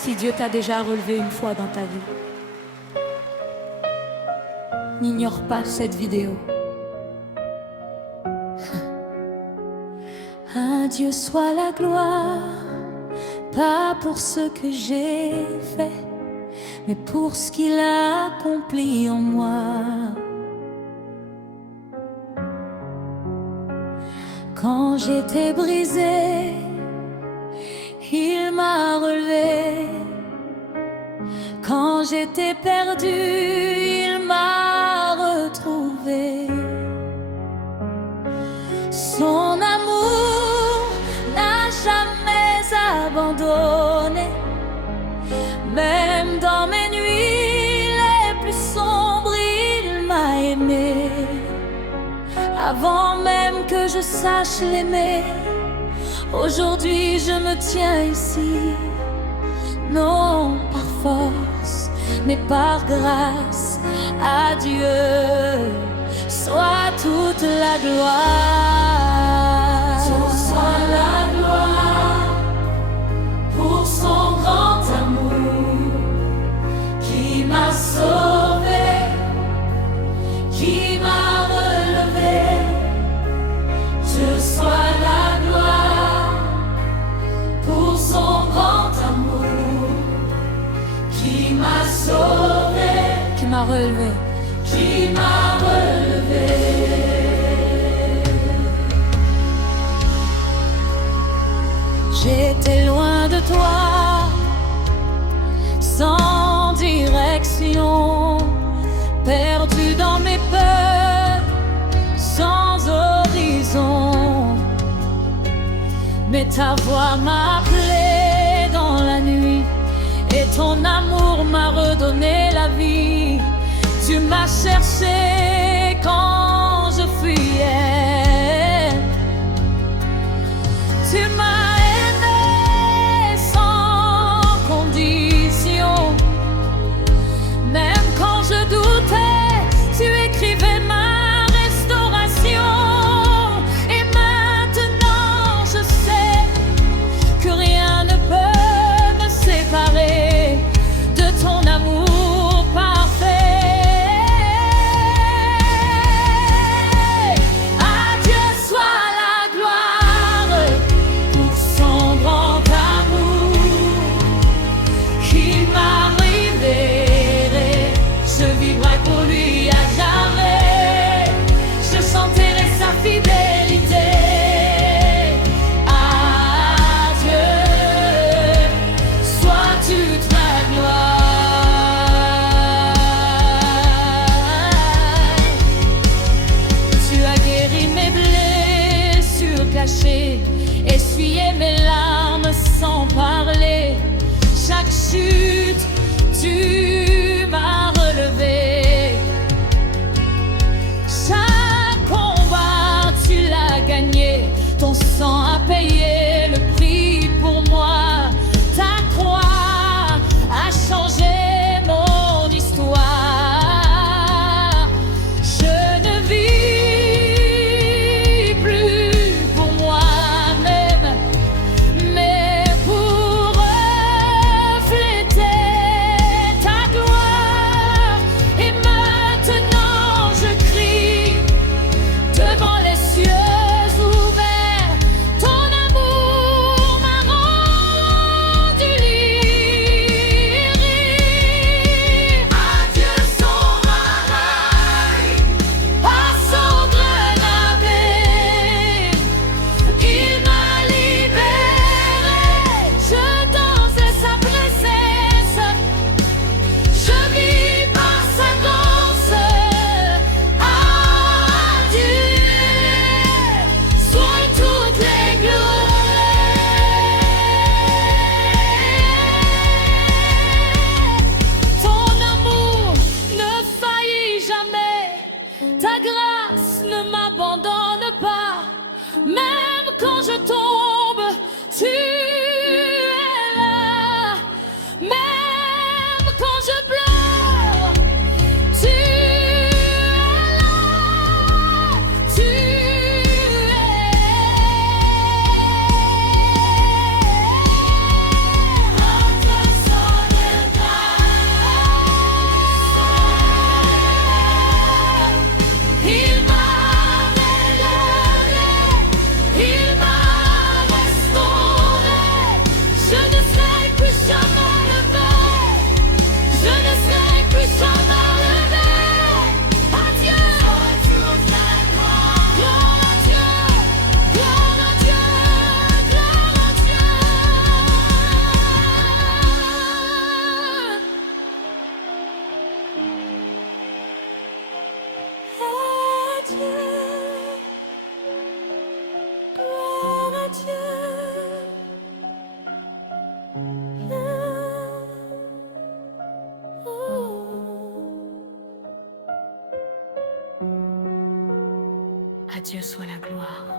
Si Dieu t'a déjà relevé une fois dans ta vie, n'ignore pas cette vidéo. À Dieu soit la gloire, pas pour ce que j'ai fait, mais pour ce qu'il a accompli en moi. Quand j'étais brisé, il m'a relevé. Quand j'étais perdu, il m'a retrouvé. Son amour n'a jamais abandonné. Même dans mes nuits les plus sombres, il m'a aimé. Avant même que je sache l'aimer, aujourd'hui je me tiens ici. Non par force, mais par grâce. À Dieu soit toute la gloire. Soit la gloire pour son grand amour qui m'a sauvé, qui m'a relevé. Dieu soit la gloire pour son grand amour qui m'a sauvé, Qui m'a relevé. qui m'a relevé. J'étais loin de toi, sans direction, perdu dans mes peurs, sans horizon. Mais ta voix m'a appelé dans la nuit, et ton amour m'a redonné la vie. Tu m'as cherché quand je fuyais. Tu m'as aimé sans condition. Même quand je doutais, tu écrivais ma restauration. Et maintenant je sais que rien ne peut me séparer de ton amour parfait. À Dieu soit la gloire pour son grand amour qui m'a libéré. Je vivrai pour lui à jamais. Je chanterai sa fidélité. À Dieu soit toute la gloire. Tu as guéri mes blessures cachées, essuyé mes larmes sans parler. Chaque chute, tu m'as relevé. Chaque combat, tu l'as gagné. Ton sang a payé le prix pour moi. Ta croix a changé mon histoire. Je ne vis plus pour moi-même, mais pour refléter ta gloire. Et maintenant je crie devant les cieux ouverts. Ton amour Dieu soit la gloire.